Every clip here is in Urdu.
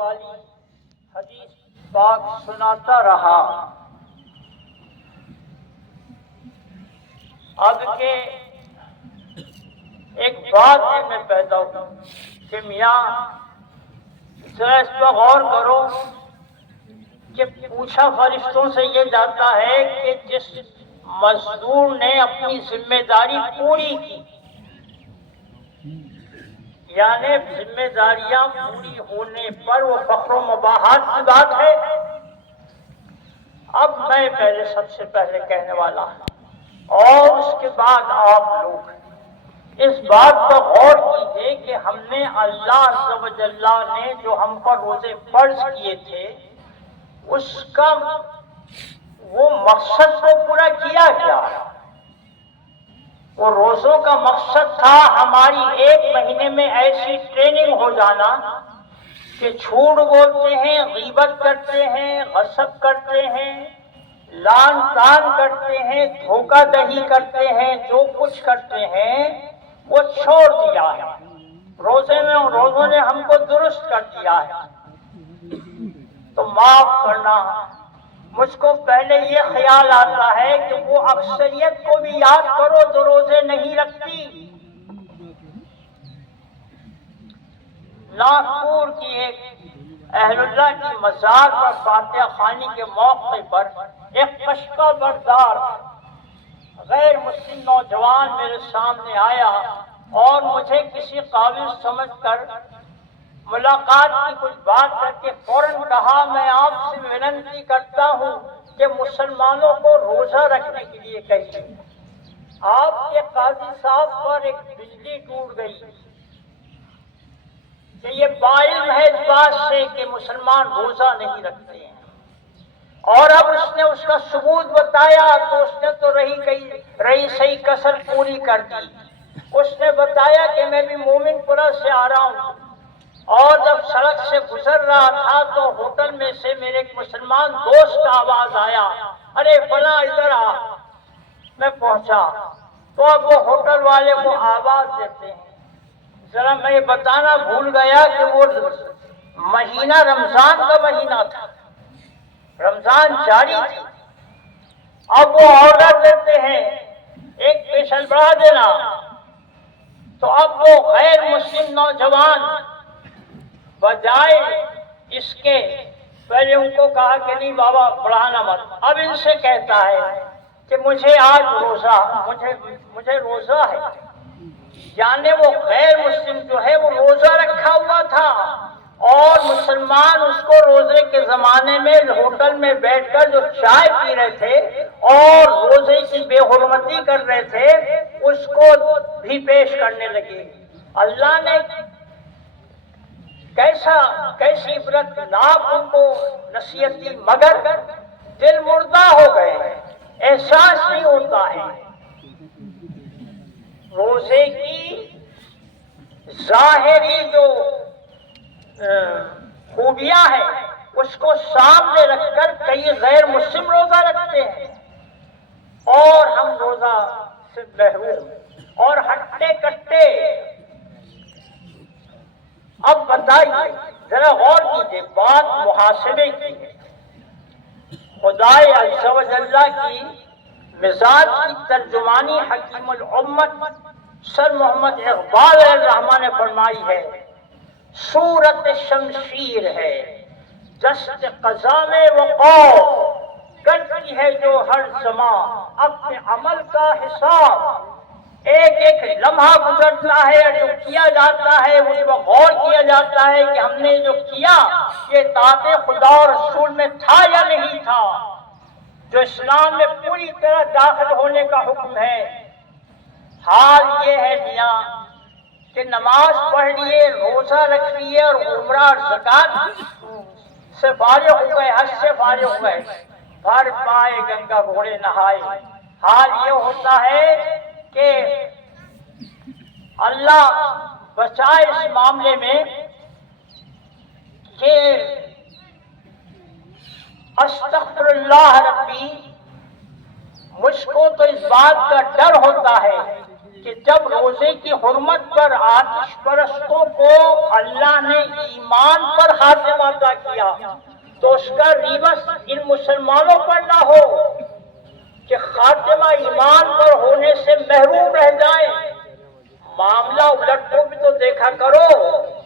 والی حدیث پاک سناتا رہا۔ اب کے ایک بات میں پیدا ہوں کہ میاں ذرا اس پر غور کرو کہ پوچھا فرشتوں سے یہ جاتا ہے کہ جس مزدور نے اپنی ذمہ داری پوری کی، یعنی ذمہ داریاں پوری ہونے پر وہ فخر و مباحات کی بات ہے۔ اب میں پہلے سب سے پہلے کہنے والا ہوں اور اس کے بعد آپ لوگ اس بات پر غور کیجیے کہ ہم نے اللہ عز و جل نے جو ہم پر روزے فرض کیے تھے اس کا وہ مقصد کو پورا کیا کیا؟ وہ روزوں کا مقصد تھا ہماری ایک مہینے میں ایسی ٹریننگ ہو جانا کہ جھوٹ بولتے ہیں، غیبت کرتے ہیں، غصب کرتے ہیں، لعن طعن کرتے ہیں، دھوکہ دہی کرتے ہیں، جو کچھ کرتے ہیں وہ چھوڑ دیا ہے۔ روزوں نے ہم کو درست کر دیا ہے۔ تو معاف کرنا، مجھ کو پہلے یہ خیال آتا ہے کہ وہ اکثریت کو بھی یاد کرو جو روزے نہیں رکھتی۔ ناگپور کی ایک اہل اللہ کی مزار پر فاتحہ خوانی کے موقع پر ایک کشکہ بردار غیر مسلم نوجوان میرے سامنے آیا اور مجھے کسی قابل سمجھ کر ملاقات کی کچھ بات کر کے فوراً کہا، میں آپ سے ونتی کرتا ہوں کہ مسلمانوں کو روزہ رکھنے کے لیے کہیے۔ آپ کے قاضی صاحب پر ایک بجلی ٹوٹ گئی کہ یہ باعلم ہے اس بات سے کہ مسلمان روزہ نہیں رکھتے ہیں، اور اب اس نے اس کا ثبوت بتایا تو اس نے تو رہی صحیح کسر پوری کر دی۔ اس نے بتایا کہ میں بھی مومن پورہ سے آ رہا ہوں اور جب سڑک سے گزر رہا تھا تو ہوٹل میں سے میرے ایک مسلمان دوست کا آواز آیا، ارے فلاں ادھر آ۔ میں پہنچا تو اب وہ ہوٹل والے کو آواز دیتے ہیں۔ ذرا میں یہ بتانا بھول گیا کہ وہ مہینہ رمضان کا مہینہ تھا، رمضان جاری تھی۔ اب وہ آرڈر دیتے ہیں ایک پیشل بڑھا دینا، تو اب وہ غیر مسلم نوجوان بجائے اس کے پہلے ان کو کہا کہ نہیں بابا بڑھانا مت، اب ان سے کہتا ہے کہ مجھے آج مجھے روزہ ہے، یعنی وہ غیر مسلم جو ہے وہ روزہ رکھا ہوا تھا اور مسلمان اس کو روزے کے زمانے میں ہوٹل میں بیٹھ کر جو چائے پی رہے تھے اور روزے کی بے حرمتی کر رہے تھے اس کو بھی پیش کرنے لگے۔ اللہ نے کیسی عبرت ناک ان کو نصیحت دی، مگر دل مردہ ہو گئے، احساس نہیں ہوتا ہے۔ روزے کی ظاہری جو خوبیاں ہیں اس کو سامنے رکھ کر کئی غیر مسلم روزہ رکھتے ہیں اور ہم روزہ سے محروم اور ہٹے کٹے۔ اب بتائیے، ذرا غور کیجیے، بات محاسبے کی ہے۔ خدائے عز و جل کی مزاج کی ترجمانی حکیم الامت سر محمد اقبال علیہ الرحمٰن نے فرمائی ہے، صورت شمشیر ہے دست قضا میں وقوع، کرتی ہے جو ہر زمان اپنے عمل کا حساب۔ ایک ایک لمحہ گزرتا ہے جو کیا جاتا ہے اس پر غور کیا جاتا ہے کہ ہم نے جو کیا یہ اطاعت خدا اور رسول میں تھا یا نہیں تھا، جو اسلام میں پوری طرح داخل ہونے کا حکم ہے۔ حال یہ ہے میاں کہ نماز پڑھ لیے، روزہ رکھ لیے اور عمرہ اور زکات سے فارغ ہو گئے، حج سے فارغ ہو گئے، بھر پائے گنگا گھوڑے نہائے۔ حال یہ ہوتا ہے کہ اللہ بچائے اس معاملے میں کہ استغفر اللہ ربی، مجھ کو تو اس بات کا ڈر ہوتا ہے کہ جب روزے کی حرمت پر آتش پرستوں کو اللہ نے ایمان پر خاتمہ عطا کیا تو اس کا ریورس ان مسلمانوں پر نہ ہو کہ خاتمہ ایمان پر ہونے سے محروم رہ جائیں۔ معاملہ الٹ کو بھی تو دیکھا کرو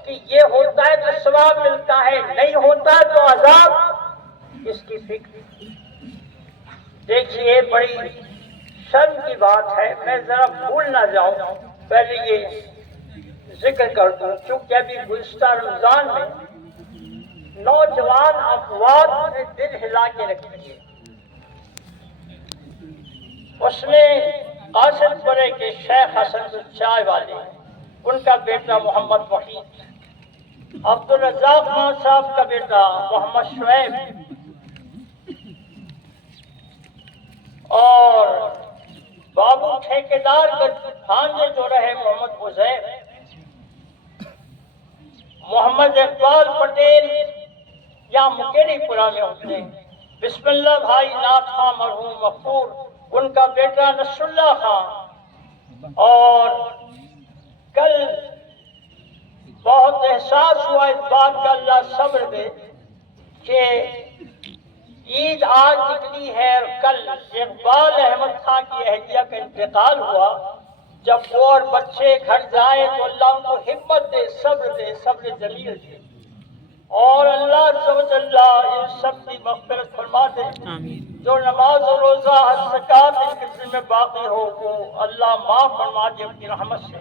کہ یہ ہوتا ہے تو ثواب ملتا ہے، نہیں ہوتا تو عذاب۔ اس کی فکر دیکھیے، بڑی شرم کی بات ہے، میں ذرا بھول نہ جاؤں، پہلے یہ ذکر کر دوں، چونکہ ابھی گزشتہ رمضان میں نوجوان افواد نے دل ہلا کے رکھ دیے۔ اس میں قاصد پورے کے شیخ حسن چائے والے، ان کا بیٹا محمد وحید، عبدالرزاق خان صاحب کا بیٹا محمد شعیب، اور بابو ٹھیکیدار کے بھانجے جو رہے محمد عزیر، محمد اقبال پٹیل یا مکیری پورا میں ہوتے ہیں، بسم اللہ بھائی ناتھ خان مرحوم مغفور، ان کا بیٹا نصر اللہ خان۔ اور کل بہت احساس ہوا اس بات کا، اللہ صبر دے، کہ عید آج نکلی ہے اور کل اقبال احمد خان کی اہلیہ کا انتقال ہوا۔ جب وہ اور بچے گھر جائیں تو اللہ ان کو ہمت دے، صبر جمیل دے، اور اللہ سب اللہ ان سب کی مغفرت فرما دے۔ جو نماز و روزہ حج زکات ان کے ذمہ باقی ہو وہ اللہ معاف فرما دے اپنی رحمت سے۔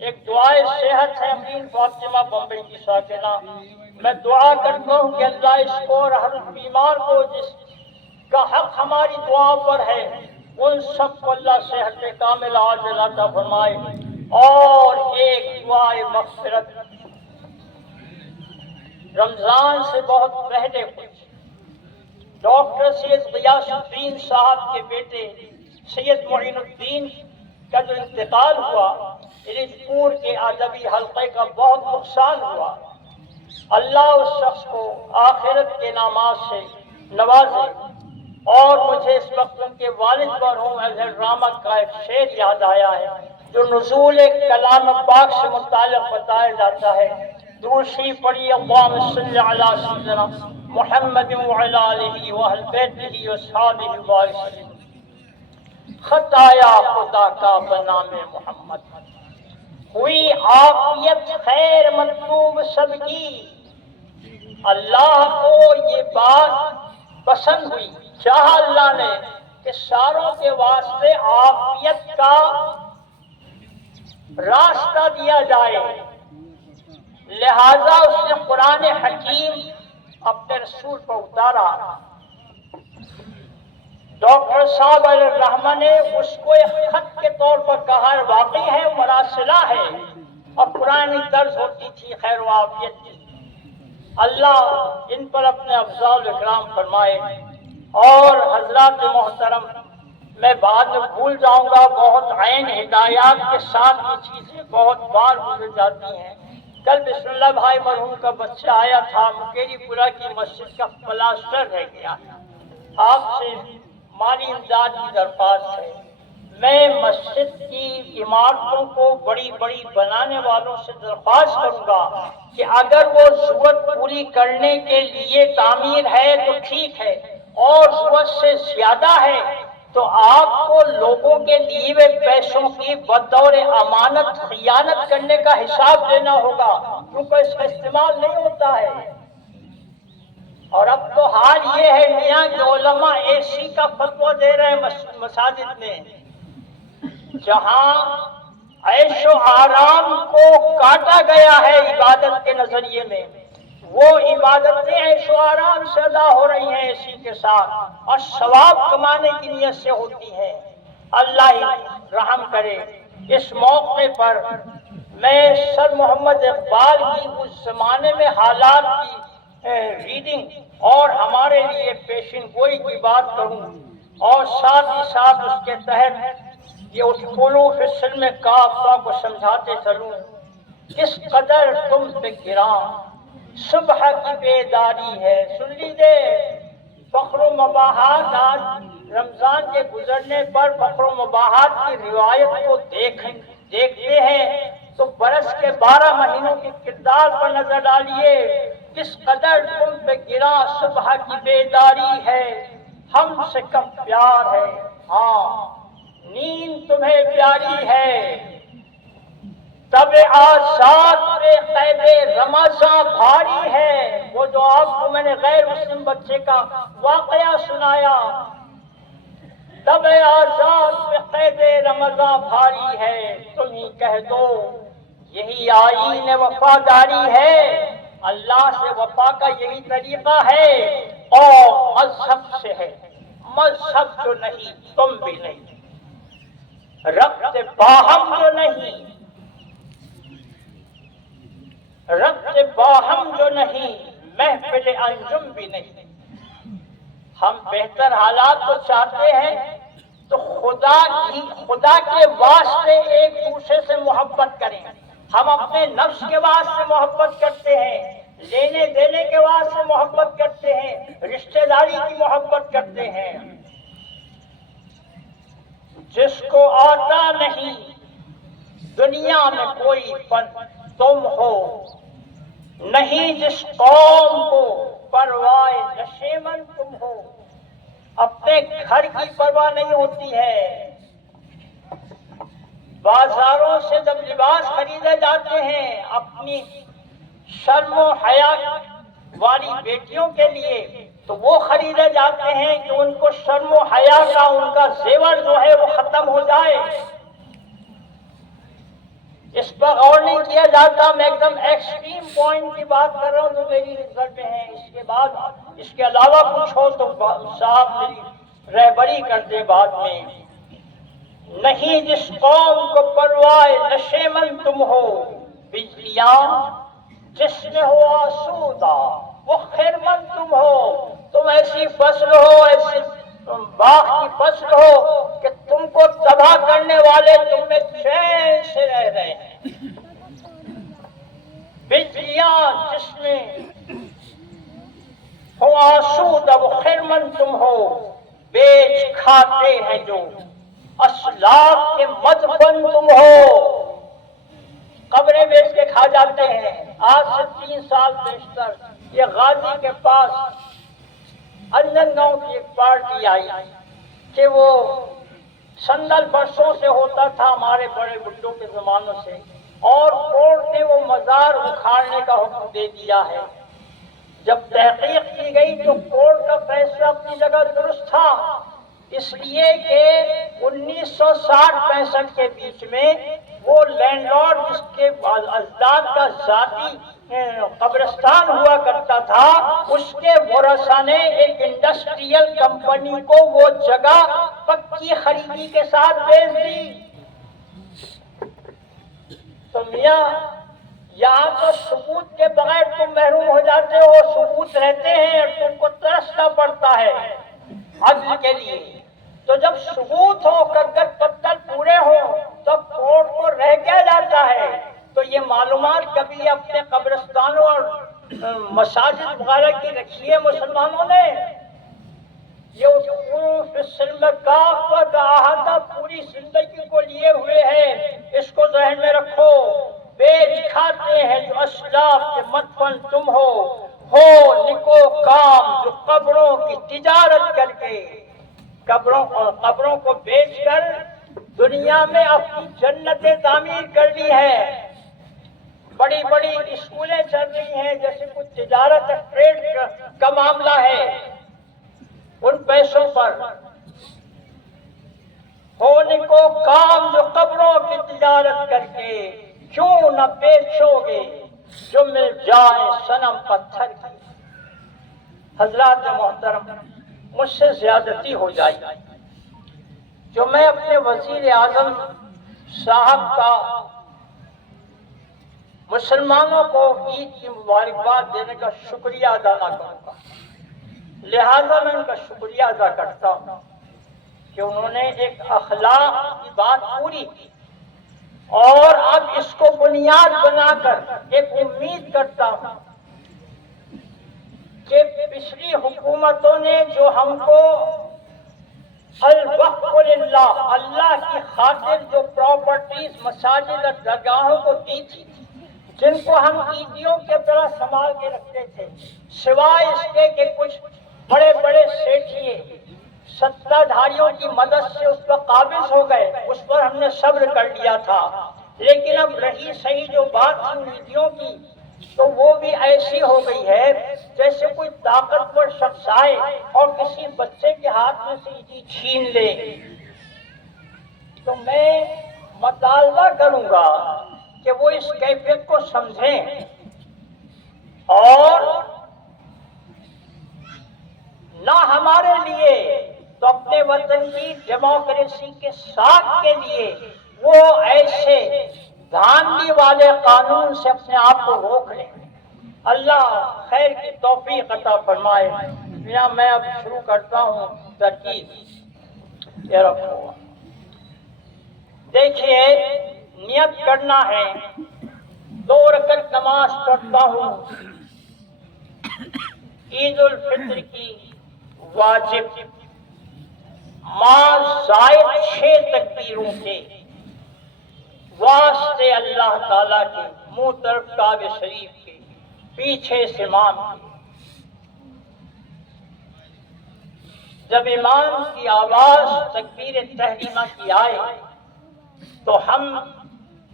ایک دعائے صحت ہے امین فاطمہ بمبئی کی ساکنہ، میں دعا کرتا ہوں کہ اللہ اس کو اور ہر بیمار کو جس کا حق ہماری دعا پر ہے ان سب کو اللہ صحت کامل عاجل عطا فرمائے۔ اور ایک دعائے مغفرت، رمضان سے بہت پہلے کچھ ڈاکٹر سید غیاث الدین صاحب کے بیٹے سید معین الدین کا جو انتقال ہوا، رج پور کے ادبی حلقے کا بہت نقصان ہوا۔ اللہ اس شخص کو آخرت کے انعامات سے نوازے۔ اور مجھے اس وقت ان کے والد مرحوم اظہر رحمت کا ایک شعر یاد آیا ہے جو نزول کلام پاک سے متعلق بتایا جاتا ہے۔ درود شریف پڑھی، اللہم صلی علی سیدنا محمد وعلی آلہ واہل بیتہ واصحابہ وسلم۔ خط آیا خدا کا بنام محمد، ہوئی عافیت خیر مطلوب سب کی۔ اللہ کو یہ بات پسند ہوئی، چاہا اللہ نے کہ ساروں کے واسطے عافیت کا راستہ دیا جائے، لہذا اس نے قرآن حکیم اپنے رسول پر اتارا۔ ڈاکٹر صاحب علیہ الرحمہ نے اس کو ایک خط کے طور پر کہا، واقعی ہے مراسلہ ہے، اور پرانی طرز ہوتی تھی خیر و عافیت کی۔ اللہ ان پر اپنے افضال اکرام فرمائے۔ اور حضرات محترم، میں بعد میں بھول جاؤں گا، بہت عین ہدایات کے ساتھ یہ چیزیں بہت بار گزر جاتی ہیں۔ کل بسم اللہ بھائی مرحوم کا بچہ آیا تھا، مکیری پورا کی مسجد کا پلاسٹر رہ گیا، آپ سے مالی امداد کی درخواست ہے۔ میں مسجد کی عمارتوں کو بڑی بڑی بنانے والوں سے درخواست کروں گا کہ اگر وہ ضرورت پوری کرنے کے لیے تعمیر ہے تو ٹھیک ہے، اور ضرورت سے زیادہ ہے تو آپ کو لوگوں کے لیے ہوئے پیسوں کی بطور امانت خیانت کرنے کا حساب دینا ہوگا، کیونکہ اس کا استعمال نہیں ہوتا ہے۔ اور اب تو حال یہ ہے میاں کہ علماء اے سی کا فتویٰ دے رہے ہیں مساجد میں، جہاں عیش و آرام کو کاٹا گیا ہے عبادت کے نظریے میں، وہ عبادتیں عیش و آرام سے ادا ہو رہی ہیں اے سی کے ساتھ، اور ثواب کمانے کی نیت سے ہوتی ہے۔ اللہ رحم کرے۔ اس موقع پر میں سر محمد اقبال کی اس زمانے میں حالات کی ریڈنگ اور ہمارے لیے پیشن گوئی کی بات کروں، اور ساتھ ہی ساتھ اس کے تحت یہ اٹھولو فی السلم کافہ کو سمجھاتے چلوں۔ کس قدر تم پہ گراں صبح کی بیداری ہے، سن لیجیے، فخر و مباحات آج رمضان کے گزرنے پر فخر و مباحات کی روایت کو دیکھتے ہیں تو برس کے 12 مہینوں کے کردار پر نظر ڈالیے، کس قدر تم پہ گرا صبح کی بیداری ہے، ہم سے کم پیار ہے، ہاں نیند تمہیں پیاری ہے، تب آزاد پہ قید رمضان بھاری ہے۔ وہ جو آپ کو میں نے غیر مسلم بچے کا واقعہ سنایا، تب آزاد پہ قید رمضان بھاری ہے، تم ہی کہہ دو یہی آئین وفاداری ہے، اللہ سے وفا کا یہی طریقہ ہے، اور مذہب سے ہے، مذہب جو نہیں تم بھی نہیں، ربط باہم جو نہیں، ربط باہم جو نہیں، محفل انجم بھی نہیں۔ ہم بہتر حالات کو چاہتے ہیں تو خدا کے واسطے ایک دوسرے سے محبت کریں۔ ہم اپنے نفس کے واسطے محبت کرتے ہیں، لینے دینے کے واسطے محبت کرتے ہیں، رشتہ داری کی محبت کرتے ہیں۔ جس کو آتا نہیں دنیا میں کوئی فن تم ہو، نہیں جس قوم کو پرواہ نشیمن تم ہو، اپنے گھر کی پرواہ نہیں ہوتی ہے۔ بازاروں سے جب لباس خریدے جاتے ہیں اپنی شرم و حیا والی بیٹیوں کے لیے، تو وہ خریدے جاتے ہیں کہ ان کو شرم و حیا کا ان کا زیور جو ہے وہ ختم ہو جائے۔ اس پر غور نہیں کیا جاتا۔ میں ایک دم ایکسٹریم پوائنٹ کی بات کر رہا ہوں جو میری نظر میں ہے، اس کے بعد اس کے علاوہ کچھ ہو تو صاحب میری رہبری کر دے بعد میں۔ نہیں جس قوم کو پرواہ نشیمن تم ہو، بجلیاں جس میں ہو آسودہ وہ خیرمند تم ہو، تم ایسی فصل ہو، ایسی تم باغ کی فصل ہو کہ تم کو تباہ کرنے والے تم میں چین سے رہ رہے ہیں۔ بجلیاں جس میں ہو آسودہ وہ خیرمند تم ہو، بیچ کھاتے ہیں جو اسلاف کے مدفن تم ہو، قبریں بیچ کے کھا جاتے ہیں۔ آج سے 3 سال پیشتر یہ غازی کے پاس انجن گاؤں کی ایک پارٹی آئی کہ وہ سندل برسوں سے ہوتا تھا ہمارے بڑے بڈھوں کے زمانوں سے، اور کورٹ نے وہ مزار اکھاڑنے کا حکم دے دیا ہے۔ جب تحقیق کی گئی تو کورٹ کا فیصلہ اپنی جگہ درست تھا، اس لیے کہ 1960-65 کے بیچ میں وہ لینڈ لارڈ جس کے اجداد کا ذاتی قبرستان ہوا کرتا تھا، اس کے ورثاء نے ایک انڈسٹریل کمپنی کو وہ جگہ پکی خریدی کے ساتھ بیچ دی۔ تو میاں یہاں تو ثبوت کے بغیر تم محروم ہو جاتے ہو، ثبوت رہتے ہیں اور تم کو ترسنا پڑتا ہے عدل کے لیے۔ تو جب ثبوت ہو، کاغذ پتر پورے ہو، تو کورٹ کو رہ کیا جاتا ہے؟ تو یہ معلومات کبھی اپنے قبرستانوں اور مساجد وغیرہ کی رکھی ہے مسلمانوں نے؟ یہ فسلم کافت احاطہ پوری زندگی کو لیے ہوئے ہے، اس کو ذہن میں رکھو۔ بیچ کھاتے ہیں جو اسلاف کے مدفن تم ہو نکو کام جو قبروں کی تجارت کر کے قبروں کو بیچ کر دنیا میں اپنی جنتیں تعمیر کر لی ہے۔ بڑی بڑی اسکولیں چل رہی ہیں جیسے کچھ تجارت ٹریڈ کا معاملہ ہے، ان پیسوں پر ہونے کو کام جو قبروں کی تجارت کر کے کیوں نہ بیچو گے جو مل جائے صنم پتھر کی۔ حضرات محترم، مجھ سے زیادتی ہو جائے جو میں اپنے وزیر اعظم صاحب کا مسلمانوں کو عید کی مبارکباد دینے کا شکریہ ادا نہ کروں گا، لہذا میں ان کا شکریہ ادا کرتا ہوں کہ انہوں نے ایک اخلاق کی بات پوری کی، اور اب اس کو بنیاد بنا کر ایک امید کرتا ہوں کہ پچھلی حکومتوں نے جو ہم کو الوقف للہ، اللہ کی خاطر جو پراپرٹیز مساجد اور درگاہوں کو دی تھی، جن کو ہم عیدیوں کے طرح سنبھال کے رکھتے تھے، سوائے اس کے کہ کچھ بڑے بڑے سیٹھیے ستہ دھاریوں کی مدد سے اس پر قابض ہو گئے، اس پر ہم نے صبر کر لیا تھا۔ لیکن اب رہی صحیح جو بات تھی عیدیوں کی، تو وہ بھی ایسی ہو گئی ہے جیسے کوئی طاقتور شخص آئے اور کسی بچے کے ہاتھ میں سے عیدی چھین لے۔ تو میں مطالبہ کروں گا کہ وہ اس کیفیت کو سمجھیں اور نہ ہمارے لیے تو اپنے وطن کی ڈیموکریسی کے ساتھ کے لیے وہ ایسے دھاندلی والے قانون سے اپنے آپ کو روک لیں۔ اللہ خیر کی توفیق عطا فرمائے۔ میں اب شروع کرتا ہوں ترکیب۔ یہ رکھو، دیکھیے نیت کرنا ہے، 2 رکعت نماز پڑھتا ہوں عید الفطر کی واجب، ما زائد 6 تکبیروں کے واسطے اللہ تعالیٰ کے، منہ طرف کعبہ شریف کے، پیچھے سے امام کے۔ جب امام کی آواز تکبیر تحریمہ کی آئے تو ہم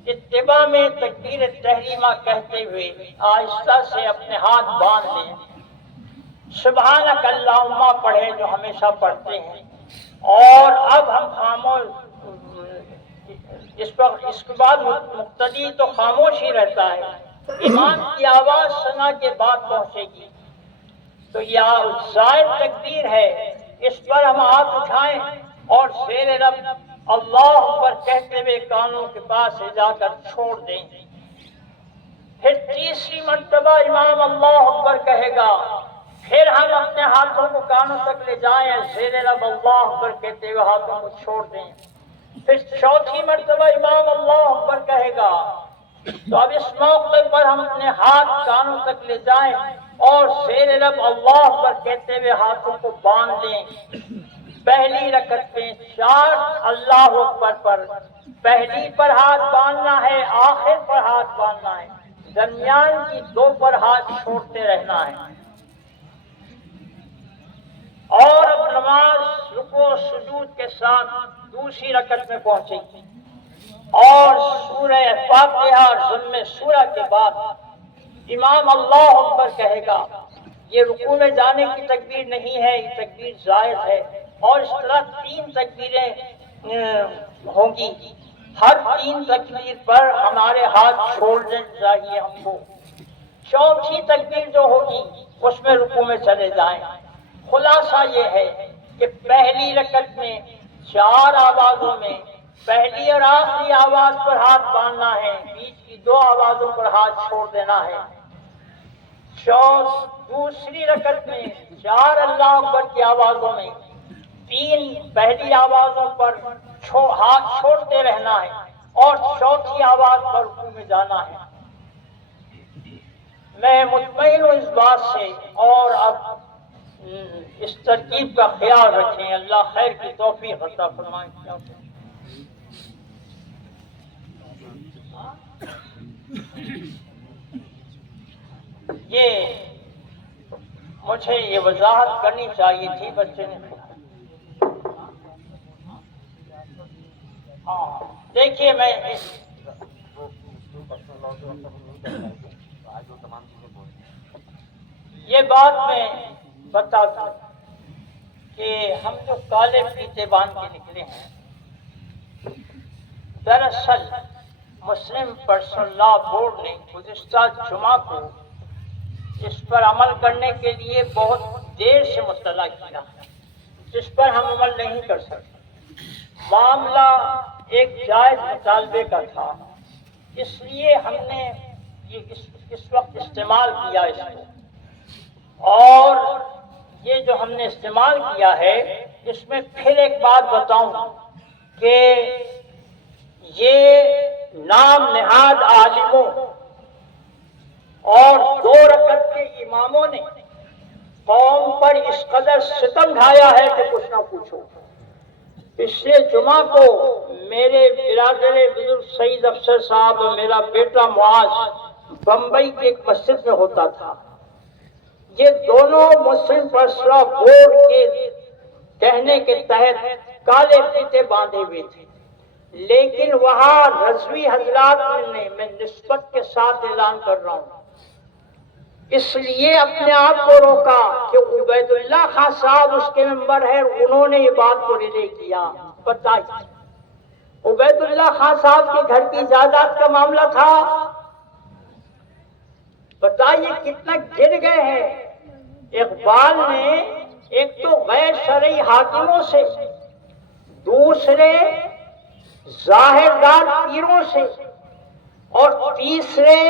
اتباع میں تکبیر تحریمہ کہتے ہوئے آہستہ سے اپنے ہاتھ باندھ لیں، سبحانک اللہم پڑھے جو ہمیشہ پڑھتے ہیں، اور اب ہم خاموش، اس کے بعد مقتدی تو خاموش ہی رہتا ہے، امام کی آواز سنا کے بعد پہنچے گی، تو یہ زائد تکبیر ہے، اس پر ہم ہاتھ اٹھائیں اور زیر رب اللہ اکبر کہتے ہوئے کانوں کے پاس لے جا کر چھوڑ دیں۔ پھر تیسری مرتبہ امام اللہ اکبر کہے گا، پھر ہم اپنے ہاتھوں کو کانوں تک لے جائیں، زیر رب اللہ اکبر کہتے ہوئے ہاتھوں کو چھوڑ دیں۔ پھر چوتھی مرتبہ امام اللہ اکبر کہے گا، تو اب اس موقع پر ہم اپنے ہاتھ کانوں تک لے جائیں اور زیر رب اللہ اکبر کہتے ہوئے ہاتھوں کو باندھ لیں۔ پہلی رکعت میں 4 اللہ اکبر پر، پہلی پر ہاتھ باندھنا ہے، آخر پر ہاتھ باندھنا ہے، درمیان کی 2 پر ہاتھ چھوڑتے رہنا ہے۔ اور اب نماز رکوع و سجود کے ساتھ دوسری رکعت میں پہنچے گی، اور سورہ فاتحہ اور ضم سورہ کے بعد امام اللہ اکبر کہے گا۔ یہ رکوع میں جانے کی تکبیر نہیں ہے، یہ تکبیر زائد ہے، اور اس طرح 3 تکبیریں ہوں گی، ہر 3 تکبیر پر ہمارے ہاتھ چھوڑنے چاہیے ہم کو۔ چوتھی تکبیر جو ہوگی اس میں رکوع میں چلے جائیں۔ خلاصہ یہ ہے کہ پہلی رکعت میں 4 آوازوں میں پہلی اور آخری آواز پر ہاتھ باندھنا ہے، بیچ کی 2 آوازوں پر ہاتھ چھوڑ دینا ہے۔ دوسری رکعت میں 4 اللہ اکبر کی آوازوں میں 3 پہلی آوازوں پر ہاتھ چھوڑتے رہنا ہے، اور چوتھی آواز پر رکوع میں جانا ہے۔ میں مطمئن ہوں اس بات سے، اور اب اس ترکیب کا خیال رکھیں۔ اللہ خیر کی توفیق عطا فرمائے۔ یہ مجھے یہ وضاحت کرنی چاہیے تھی، بچے نے دیکھیے میں یہ بات میں بتا دوں کہ ہم جو کالے فیتے باندھ کے نکلے ہیں، دراصل مسلم پرسنل لا بورڈ نے گزشتہ جمعہ کو اس پر عمل کرنے کے لیے بہت دیر سے مطلع کیا، جس پر ہم عمل نہیں کر سکتے۔ معاملہ ایک جائز مطالبے کا تھا، اس لیے ہم نے یہ اس وقت استعمال کیا اس کو، اور یہ جو ہم نے استعمال کیا ہے اس میں پھر ایک بات بتاؤں کہ یہ نام نہاد عالموں اور 2 رکعت کے اماموں نے قوم پر اس قدر ستم ڈھایا ہے کہ کچھ نہ پوچھو۔ پچھلے جمعہ کو میرے برادر بزرگ سعید افسر صاحب اور میرا بیٹا معاذ بمبئی کی ایک مسجد میں ہوتا تھا. یہ دونوں مسلم فیصلہ بورڈ کے کہنے کے تحت کالے فیتے باندھے ہوئے تھے، لیکن وہاں رضوی حضرات نے، میں نسبت کے ساتھ اعلان کر رہا ہوں، اس لیے اپنے آپ کو روکا کہ عبید اللہ خان صاحب اس کے ممبر ہے، انہوں نے یہ بات کو ریلے کیا. بتائیے، عبید اللہ خان صاحب کے گھر کی جائیداد کا معاملہ تھا. بتائیے کتنا گر گئے ہیں. اقبال نے ایک تو غیر شرعی حاکموں سے، دوسرے ظاہردار پیروں سے، اور تیسرے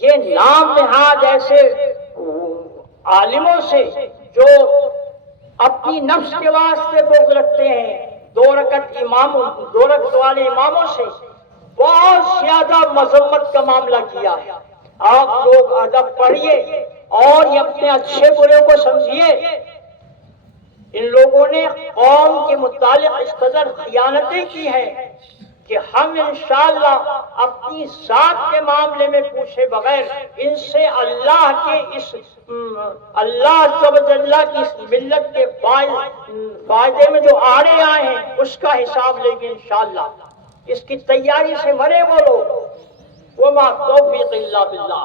یہ نام نہاد ایسے عالموں سے جو اپنی نفس کے واسطے بغض رکھتے ہیں، دو رکعت والے اماموں سے بہت زیادہ مذمت کا معاملہ کیا ہے. آپ لوگ ادب پڑھیے اور یہ اپنے اچھے برے کو سمجھیے. ان لوگوں نے قوم کے متعلق اس قدر خیانتیں کی ہیں کہ ہم انشاءاللہ اپنی ذات کے معاملے میں پوچھے بغیر ان سے اللہ کے اس اللہ عز و جل کی اس ملت کے فائدے میں جو آڑے آئے ہیں اس کا حساب لیں گے انشاءاللہ. اس کی تیاری سے مرے وہ لوگ. وما توفیق الا باللہ.